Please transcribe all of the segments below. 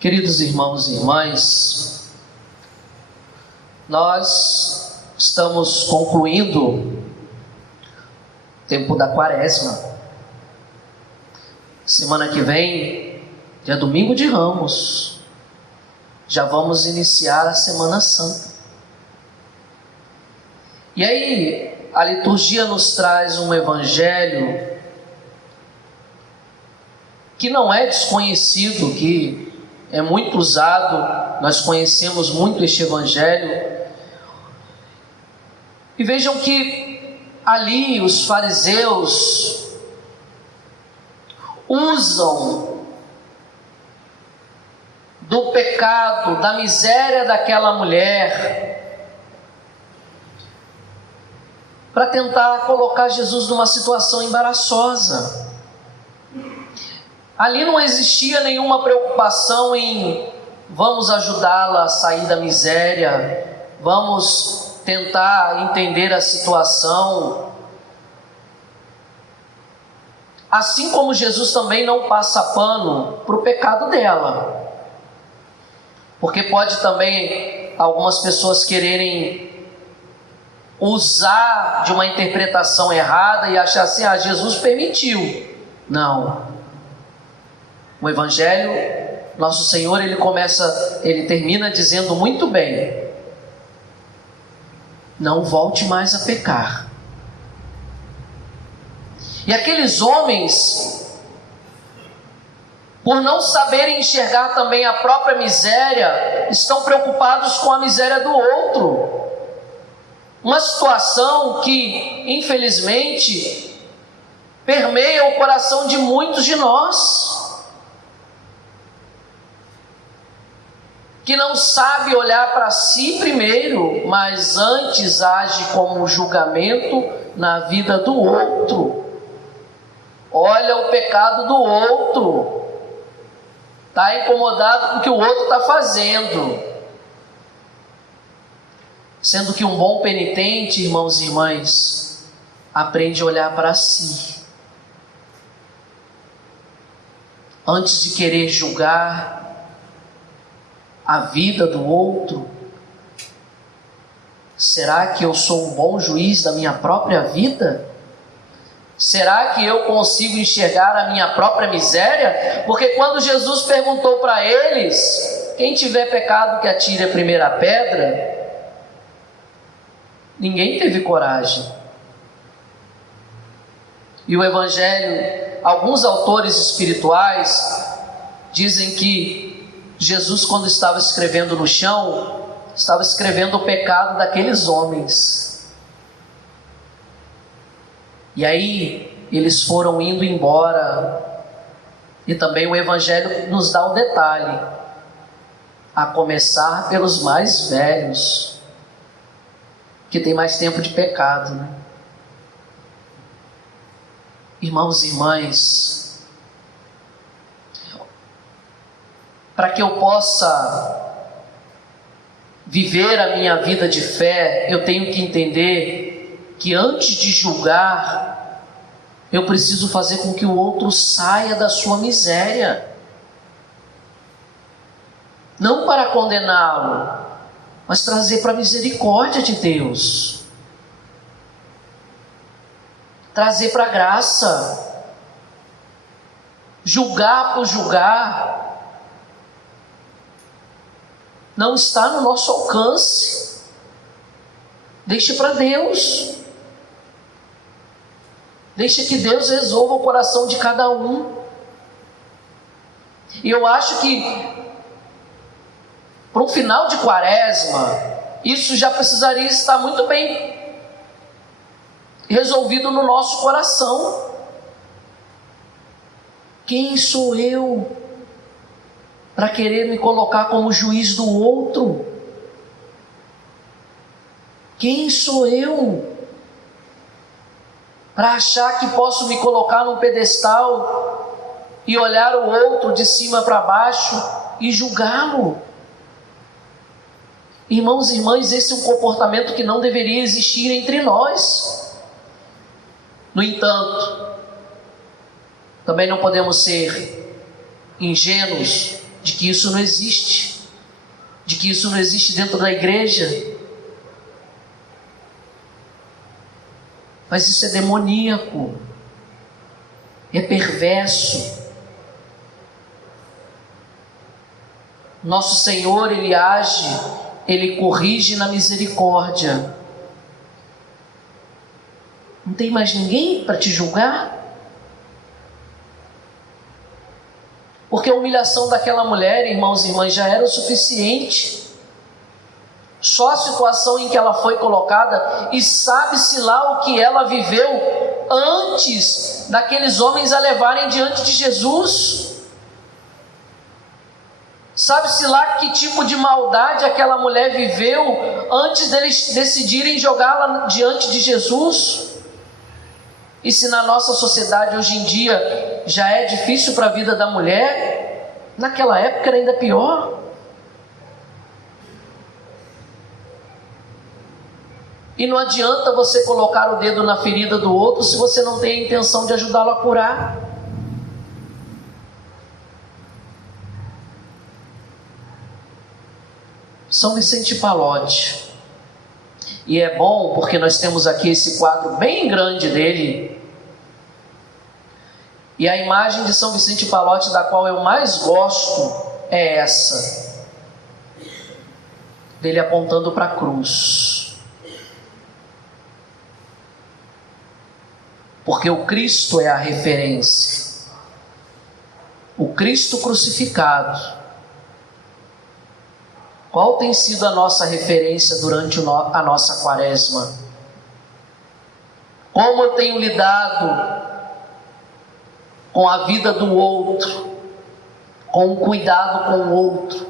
Queridos irmãos e irmãs, nós estamos concluindo o tempo da Quaresma. Semana que vem, dia Domingo de Ramos, já vamos iniciar a Semana Santa. E aí, a liturgia nos traz um evangelho que não é desconhecido, que é muito usado, nós conhecemos muito este evangelho. E vejam que ali os fariseus usam do pecado, da miséria daquela mulher, para tentar colocar Jesus numa situação embaraçosa. Ali não existia nenhuma preocupação em vamos ajudá-la a sair da miséria, vamos tentar entender a situação. Assim como Jesus também não passa pano para o pecado dela, porque pode também algumas pessoas quererem usar de uma interpretação errada e achar assim, Jesus permitiu. Não. O Evangelho, nosso Senhor, ele termina dizendo muito bem: não volte mais a pecar. E aqueles homens, por não saberem enxergar também a própria miséria, estão preocupados com a miséria do outro. Uma situação que, infelizmente, permeia o coração de muitos de nós, que não sabe olhar para si primeiro, mas antes age como um julgamento na vida do outro. Olha o pecado do outro, está incomodado com o que o outro está fazendo. Sendo que um bom penitente, irmãos e irmãs, aprende a olhar para si. Antes de querer julgar a vida do outro, será que eu sou um bom juiz da minha própria vida? Será que eu consigo enxergar a minha própria miséria? Porque quando Jesus perguntou para eles, quem tiver pecado que atire a primeira pedra, ninguém teve coragem. E o Evangelho, alguns autores espirituais dizem que Jesus, quando estava escrevendo no chão, estava escrevendo o pecado daqueles homens. E aí, eles foram indo embora. E também o Evangelho nos dá um detalhe, a começar pelos mais velhos, que tem mais tempo de pecado, né? Irmãos e irmãs, para que eu possa viver a minha vida de fé, eu tenho que entender que antes de julgar, eu preciso fazer com que o outro saia da sua miséria. Não para condená-lo, mas trazer para a misericórdia de Deus. Trazer para a graça. Julgar por julgar não está no nosso alcance. Deixe para Deus. Deixe que Deus resolva o coração de cada um. E eu acho que para um final de Quaresma, isso já precisaria estar muito bem resolvido no nosso coração. Quem sou eu para querer me colocar como juiz do outro? Quem sou eu para achar que posso me colocar num pedestal e olhar o outro de cima para baixo e julgá-lo? Irmãos e irmãs, esse é um comportamento que não deveria existir entre nós. No entanto, também não podemos ser ingênuos de que isso não existe, de que isso não existe dentro da igreja. Mas isso é demoníaco, é perverso. Nosso Senhor, Ele age, Ele corrige na misericórdia. Não tem mais ninguém para te julgar? Porque a humilhação daquela mulher, irmãos e irmãs, já era o suficiente. Só a situação em que ela foi colocada, e sabe-se lá o que ela viveu antes daqueles homens a levarem diante de Jesus. Sabe-se lá que tipo de maldade aquela mulher viveu antes deles decidirem jogá-la diante de Jesus. E se na nossa sociedade hoje em dia já é difícil para a vida da mulher, naquela época era ainda pior. E não adianta você colocar o dedo na ferida do outro se você não tem a intenção de ajudá-lo a curar. São Vicente Pallotti. E é bom porque nós temos aqui esse quadro bem grande dele. E a imagem de São Vicente Pallotti da qual eu mais gosto é essa. Dele apontando para a cruz. Porque o Cristo é a referência. O Cristo crucificado. Qual tem sido a nossa referência durante a nossa quaresma? Como eu tenho lidado com a vida do outro, com o cuidado com o outro,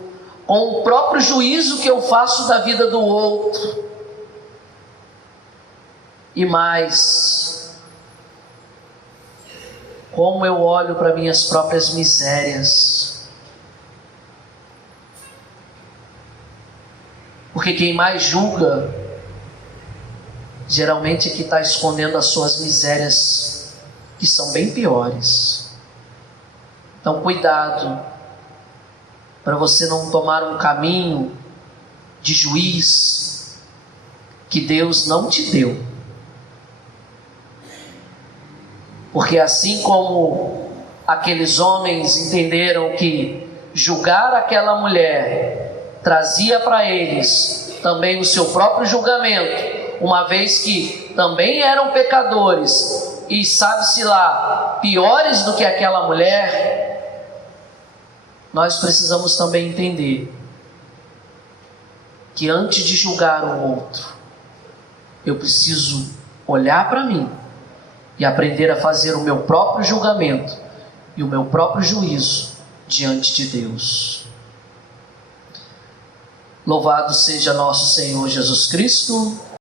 com o próprio juízo que eu faço da vida do outro? E mais, como eu olho para minhas próprias misérias? Porque quem mais julga, geralmente é que está escondendo as suas misérias, que são bem piores. Então cuidado, para você não tomar um caminho de juiz que Deus não te deu. Porque assim como aqueles homens entenderam que julgar aquela mulher trazia para eles também o seu próprio julgamento, uma vez que também eram pecadores e, sabe-se lá, piores do que aquela mulher, nós precisamos também entender que antes de julgar o outro, eu preciso olhar para mim e aprender a fazer o meu próprio julgamento e o meu próprio juízo diante de Deus. Louvado seja nosso Senhor Jesus Cristo.